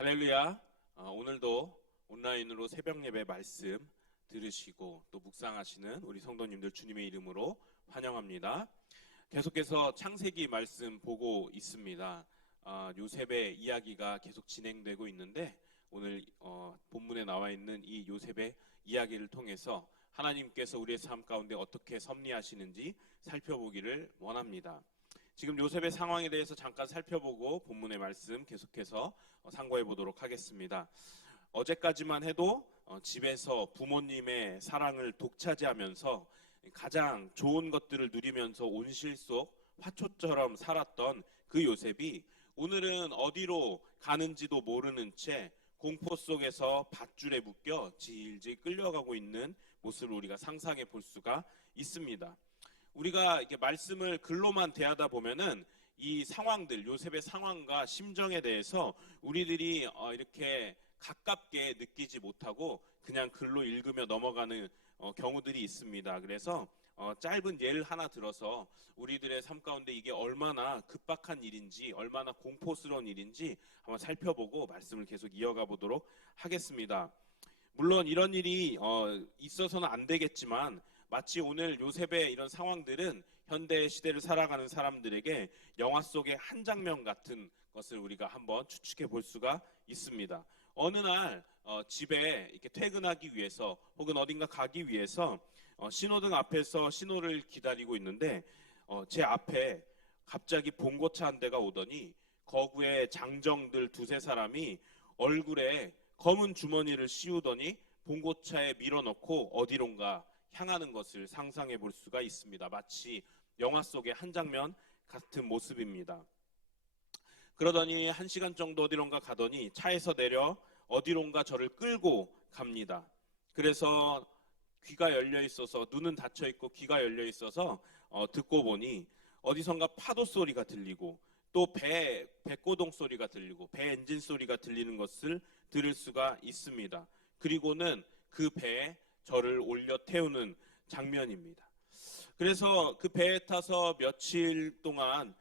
할렐루야. 오늘도 온라인으로 새벽 예배 말씀 들으시고 또 묵상하시는 우리 성도님들 주님의 이름으로 환영합니다. 계속해서 창세기 말씀 보고 있습니다. 요셉의 이야기가 계속 진행되고 있는데 오늘 본문에 나와 있는 이 요셉의 이야기를 통해서 하나님께서 우리의 삶 가운데 어떻게 섭리하시는지 살펴보기를 원합니다. 지금 요셉의 상황에 대해서 잠깐 살펴보고 본문의 말씀 계속해서 상고해 보도록 하겠습니다. 어제까지만 해도 집에서 부모님의 사랑을 독차지하면서 가장 좋은 것들을 누리면서 온실 속 화초처럼 살았던 그 요셉이 오늘은 어디로 가는지도 모르는 채 공포 속에서 밧줄에 묶여 질질 끌려가고 있는 모습을 우리가 상상해 볼 수가 있습니다. 우리가 이렇게 말씀을 글로만 대하다 보면은 이 상황들, 요셉의 상황과 심정에 대해서 우리들이 이렇게 가깝게 느끼지 못하고 그냥 글로 읽으며 넘어가는 경우들이 있습니다. 그래서 짧은 예를 하나 들어서 우리들의 삶 가운데 이게 얼마나 급박한 일인지, 얼마나 공포스러운 일인지 한번 살펴보고 말씀을 계속 이어가 보도록 하겠습니다. 물론 이런 일이 있어서는 안 되겠지만 마치 오늘 요셉의 이런 상황들은 현대 시대를 살아가는 사람들에게 영화 속의 한 장면 같은 것을 우리가 한번 추측해 볼 수가 있습니다. 어느 날 집에 이렇게 퇴근하기 위해서 혹은 어딘가 가기 위해서 신호등 앞에서 신호를 기다리고 있는데 제 앞에 갑자기 봉고차 한 대가 오더니 거구의 장정들 두세 사람이 얼굴에 검은 주머니를 씌우더니 봉고차에 밀어넣고 어디론가 향하는 것을 상상해 볼 수가 있습니다. 마치 영화 속의 한 장면 같은 모습입니다. 그러더니 1시간 정도 어디론가 가더니 차에서 내려 어디론가 저를 끌고 갑니다. 그래서 귀가 열려 있어서 눈은 닫혀 있고 귀가 열려 있어서 듣고 보니 어디선가 파도 소리가 들리고 또 배고동 소리가 들리고 배 엔진 소리가 들리는 것을 들을 수가 있습니다. 그리고는 그 배에 저를 올려 태우는 장면입니다. 그래서 그 배에 타서 며칠 동안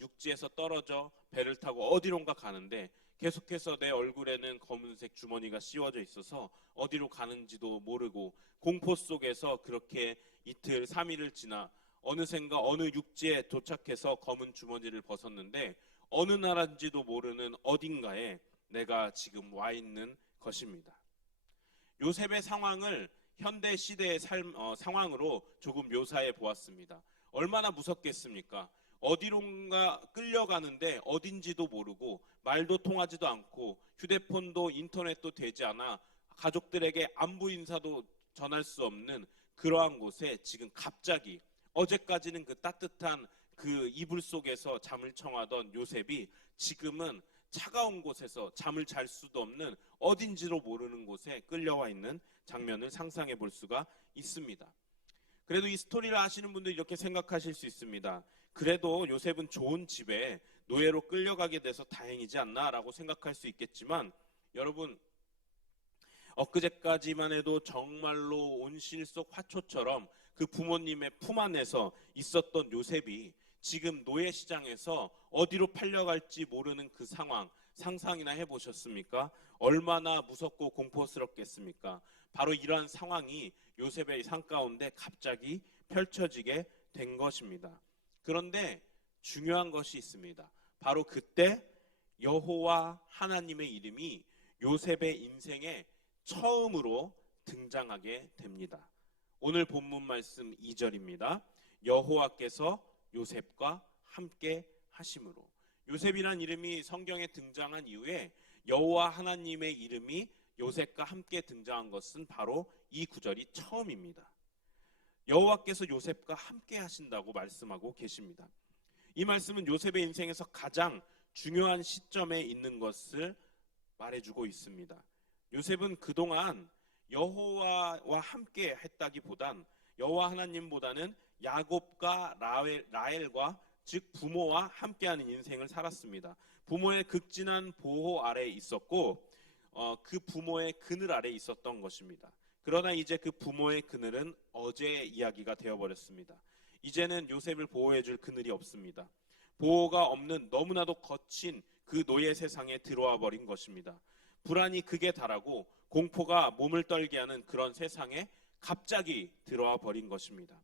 육지에서 떨어져 배를 타고 어디론가 가는데 계속해서 내 얼굴에는 검은색 주머니가 씌워져 있어서 어디로 가는지도 모르고 공포 속에서 그렇게 이틀 3일을 지나 어느샌가 어느 육지에 도착해서 검은 주머니를 벗었는데 어느 나라인지도 모르는 어딘가에 내가 지금 와 있는 것입니다. 요셉의 상황을 현대 시대의 상황으로 조금 묘사해 보았습니다. 얼마나 무섭겠습니까? 어디론가 끌려가는데 어딘지도 모르고 말도 통하지도 않고 휴대폰도 인터넷도 되지 않아 가족들에게 안부 인사도 전할 수 없는 그러한 곳에 지금 갑자기 어제까지는 그 따뜻한 그 이불 속에서 잠을 청하던 요셉이 지금은 차가운 곳에서 잠을 잘 수도 없는 어딘지로 모르는 곳에 끌려와 있는 장면을 상상해 볼 수가 있습니다. 그래도 이 스토리를 아시는 분들이 이렇게 생각하실 수 있습니다. 그래도 요셉은 좋은 집에 노예로 끌려가게 돼서 다행이지 않나 라고 생각할 수 있겠지만 여러분 엊그제까지만 해도 정말로 온실 속 화초처럼 그 부모님의 품 안에서 있었던 요셉이 지금 노예시장에서 어디로 팔려갈지 모르는 그 상황 상상이나 해보셨습니까? 얼마나 무섭고 공포스럽겠습니까? 바로 이러한 상황이 요셉의 삶 가운데 갑자기 펼쳐지게 된 것입니다. 그런데 중요한 것이 있습니다. 바로 그때 여호와 하나님의 이름이 요셉의 인생에 처음으로 등장하게 됩니다. 오늘 본문 말씀 2절입니다. 여호와께서 요셉과 함께 하심으로. 요셉이란 이름이 성경에 등장한 이후에 여호와 하나님의 이름이 요셉과 함께 등장한 것은 바로 이 구절이 처음입니다. 여호와께서 요셉과 함께 하신다고 말씀하고 계십니다. 이 말씀은 요셉의 인생에서 가장 중요한 시점에 있는 것을 말해주고 있습니다. 요셉은 그동안 여호와와 함께 했다기보단 여호와 하나님보다는 야곱과 라헬과 즉 부모와 함께하는 인생을 살았습니다. 부모의 극진한 보호 아래에 있었고 그 부모의 그늘 아래에 있었던 것입니다. 그러나 이제 그 부모의 그늘은 어제의 이야기가 되어버렸습니다. 이제는 요셉을 보호해줄 그늘이 없습니다. 보호가 없는 너무나도 거친 그 노예 세상에 들어와 버린 것입니다. 불안이 극에 달하고 공포가 몸을 떨게 하는 그런 세상에 갑자기 들어와 버린 것입니다.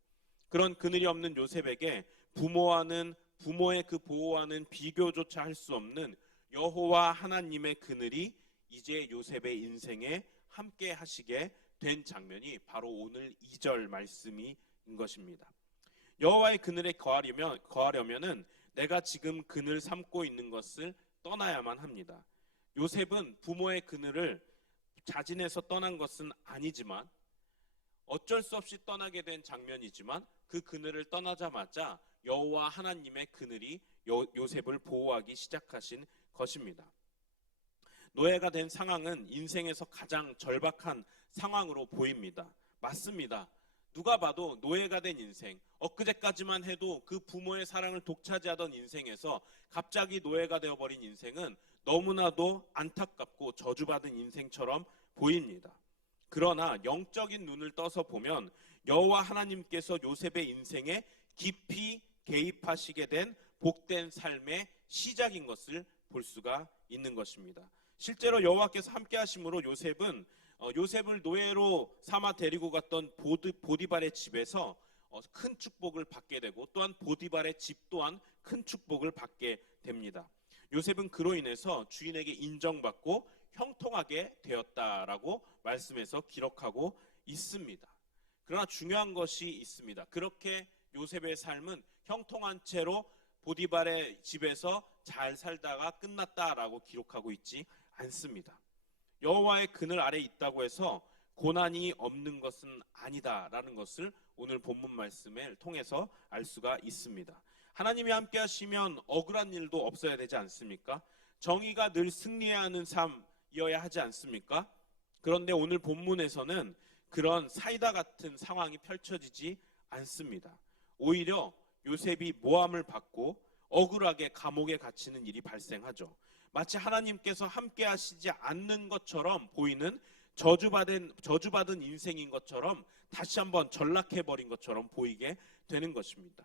그런 그늘이 없는 요셉에게 부모의 그 보호와는 비교조차 할 수 없는 여호와 하나님의 그늘이 이제 요셉의 인생에 함께 하시게 된 장면이 바로 오늘 2절 말씀인 것입니다. 여호와의 그늘에 거하려면은 내가 지금 그늘 삼고 있는 것을 떠나야만 합니다. 요셉은 부모의 그늘을 자진해서 떠난 것은 아니지만 어쩔 수 없이 떠나게 된 장면이지만 그 그늘을 떠나자마자 여호와 하나님의 그늘이 요셉을 보호하기 시작하신 것입니다. 노예가 된 상황은 인생에서 가장 절박한 상황으로 보입니다. 맞습니다. 누가 봐도 노예가 된 인생, 엊그제까지만 해도 그 부모의 사랑을 독차지하던 인생에서 갑자기 노예가 되어버린 인생은 너무나도 안타깝고 저주받은 인생처럼 보입니다. 그러나 영적인 눈을 떠서 보면 여호와 하나님께서 요셉의 인생에 깊이 개입하시게 된 복된 삶의 시작인 것을 볼 수가 있는 것입니다. 실제로 여호와께서 함께 하심으로 요셉을 노예로 삼아 데리고 갔던 보디발의 집에서 큰 축복을 받게 되고 또한 보디발의 집 또한 큰 축복을 받게 됩니다. 요셉은 그로 인해서 주인에게 인정받고 형통하게 되었다라고 말씀에서 기록하고 있습니다. 그러나 중요한 것이 있습니다. 그렇게 요셉의 삶은 형통한 채로 보디발의 집에서 잘 살다가 끝났다라고 기록하고 있지 않습니다. 여호와의 그늘 아래 있다고 해서 고난이 없는 것은 아니다라는 것을 오늘 본문 말씀을 통해서 알 수가 있습니다. 하나님이 함께 하시면 억울한 일도 없어야 되지 않습니까? 정의가 늘 승리해야 하는 삶이어야 하지 않습니까? 그런데 오늘 본문에서는 그런 사이다 같은 상황이 펼쳐지지 않습니다. 오히려 요셉이 모함을 받고 억울하게 감옥에 갇히는 일이 발생하죠. 마치 하나님께서 함께 하시지 않는 것처럼 보이는 저주받은 인생인 것처럼 다시 한번 전락해버린 것처럼 보이게 되는 것입니다.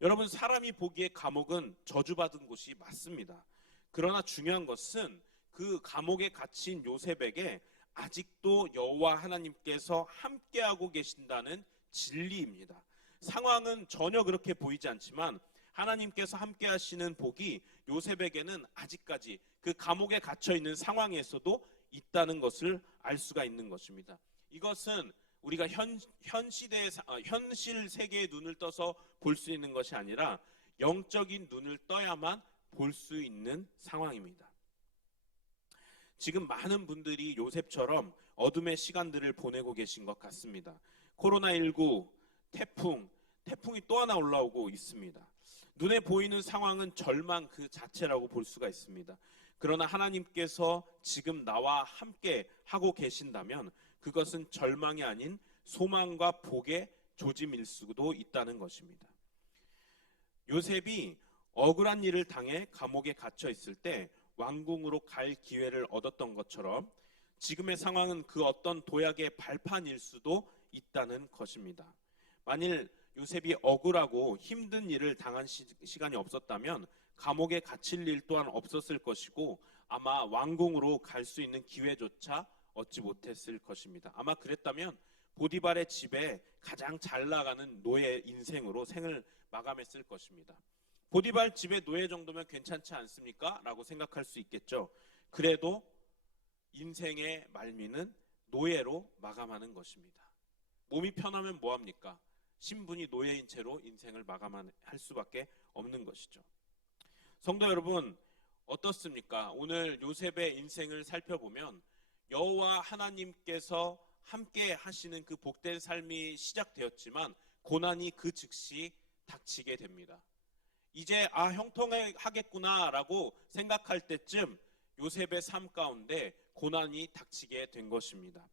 여러분, 사람이 보기에 감옥은 저주받은 곳이 맞습니다. 그러나 중요한 것은 그 감옥에 갇힌 요셉에게 아직도 여호와 하나님께서 함께하고 계신다는 진리입니다. 상황은 전혀 그렇게 보이지 않지만 하나님께서 함께 하시는 복이 요셉에게는 아직까지 그 감옥에 갇혀 있는 상황에서도 있다는 것을 알 수가 있는 것입니다. 이것은 우리가 현실 세계의 눈을 떠서 볼 수 있는 것이 아니라 영적인 눈을 떠야만 볼 수 있는 상황입니다. 지금 많은 분들이 요셉처럼 어둠의 시간들을 보내고 계신 것 같습니다. 코로나19, 태풍이 또 하나 올라오고 있습니다. 눈에 보이는 상황은 절망 그 자체라고 볼 수가 있습니다. 그러나 하나님께서 지금 나와 함께 하고 계신다면 그것은 절망이 아닌 소망과 복의 조짐일 수도 있다는 것입니다. 요셉이 억울한 일을 당해 감옥에 갇혀 있을 때 왕궁으로 갈 기회를 얻었던 것처럼 지금의 상황은 그 어떤 도약의 발판일 수도 있다는 것입니다. 만일 요셉이 억울하고 힘든 일을 당한 시간이 없었다면 감옥에 갇힐 일 또한 없었을 것이고 아마 왕궁으로 갈 수 있는 기회조차 얻지 못했을 것입니다. 아마 그랬다면 보디발의 집에 가장 잘 나가는 노예 인생으로 생을 마감했을 것입니다. 보디발 집의 노예 정도면 괜찮지 않습니까? 라고 생각할 수 있겠죠. 그래도 인생의 말미는 노예로 마감하는 것입니다. 몸이 편하면 뭐합니까? 신분이 노예인 채로 인생을 마감할 수밖에 없는 것이죠. 성도 여러분, 어떻습니까? 오늘 요셉의 인생을 살펴보면 여호와 하나님께서 함께 하시는 그 복된 삶이 시작되었지만 고난이 그 즉시 닥치게 됩니다. 이제 형통하겠구나라고 생각할 때쯤 요셉의 삶 가운데 고난이 닥치게 된 것입니다.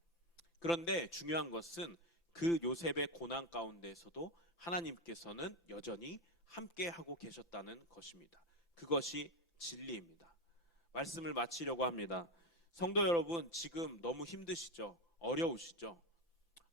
그런데 중요한 것은 그 요셉의 고난 가운데에서도 하나님께서는 여전히 함께하고 계셨다는 것입니다. 그것이 진리입니다. 말씀을 마치려고 합니다. 성도 여러분, 지금 너무 힘드시죠? 어려우시죠?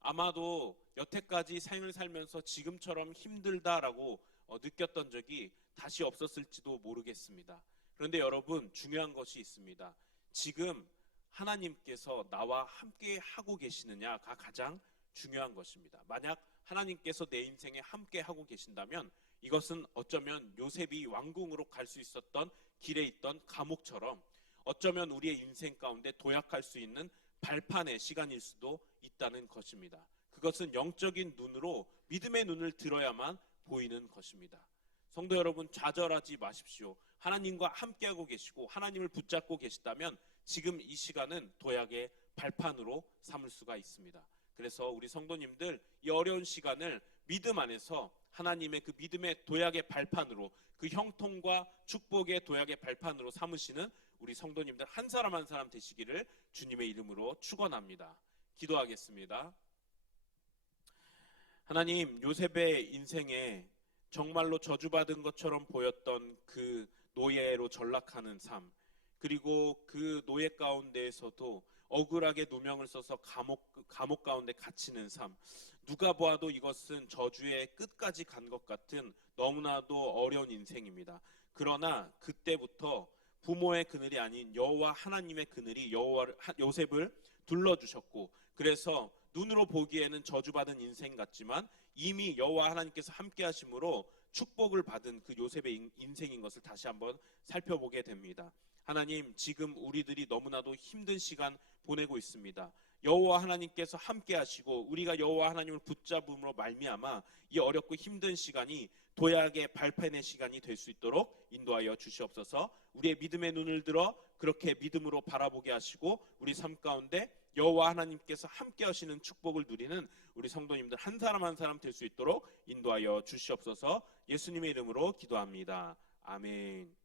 아마도 여태까지 생을 살면서 지금처럼 힘들다라고 느꼈던 적이 다시 없었을지도 모르겠습니다. 그런데 여러분, 중요한 것이 있습니다. 지금 하나님께서 나와 함께 하고 계시느냐가 가장 중요한 것입니다. 만약 하나님께서 내 인생에 함께 하고 계신다면 이것은 어쩌면 요셉이 왕궁으로 갈 수 있었던 길에 있던 감옥처럼 어쩌면 우리의 인생 가운데 도약할 수 있는 발판의 시간일 수도 있다는 것입니다. 그것은 영적인 눈으로 믿음의 눈을 들어야만 보이는 것입니다. 성도 여러분, 좌절하지 마십시오. 하나님과 함께하고 계시고 하나님을 붙잡고 계시다면 지금 이 시간은 도약의 발판으로 삼을 수가 있습니다. 그래서 우리 성도님들, 이 어려운 시간을 믿음 안에서 하나님의 그 믿음의 도약의 발판으로, 그 형통과 축복의 도약의 발판으로 삼으시는 우리 성도님들 한 사람 한 사람 되시기를 주님의 이름으로 축원합니다. 기도하겠습니다. 하나님, 요셉의 인생에 정말로 저주받은 것처럼 보였던 그 노예로 전락하는 삶, 그리고 그 노예 가운데에서도 억울하게 누명을 써서 감옥 가운데 갇히는 삶, 누가 보아도 이것은 저주의 끝까지 간 것 같은 너무나도 어려운 인생입니다. 그러나 그때부터 부모의 그늘이 아닌 여호와 하나님의 그늘이 요셉을 둘러주셨고, 그래서 눈으로 보기에는 저주받은 인생 같지만 이미 여호와 하나님께서 함께 하심으로 축복을 받은 그 요셉의 인생인 것을 다시 한번 살펴보게 됩니다. 하나님, 지금 우리들이 너무나도 힘든 시간 보내고 있습니다. 여호와 하나님께서 함께 하시고 우리가 여호와 하나님을 붙잡음으로 말미암아 이 어렵고 힘든 시간이 도약의 발판의 시간이 될 수 있도록 인도하여 주시옵소서. 우리의 믿음의 눈을 들어 그렇게 믿음으로 바라보게 하시고 우리 삶 가운데 여호와 하나님께서 함께 하시는 축복을 누리는 우리 성도님들 한 사람 한 사람 될 수 있도록 인도하여 주시옵소서. 예수님의 이름으로 기도합니다. 아멘.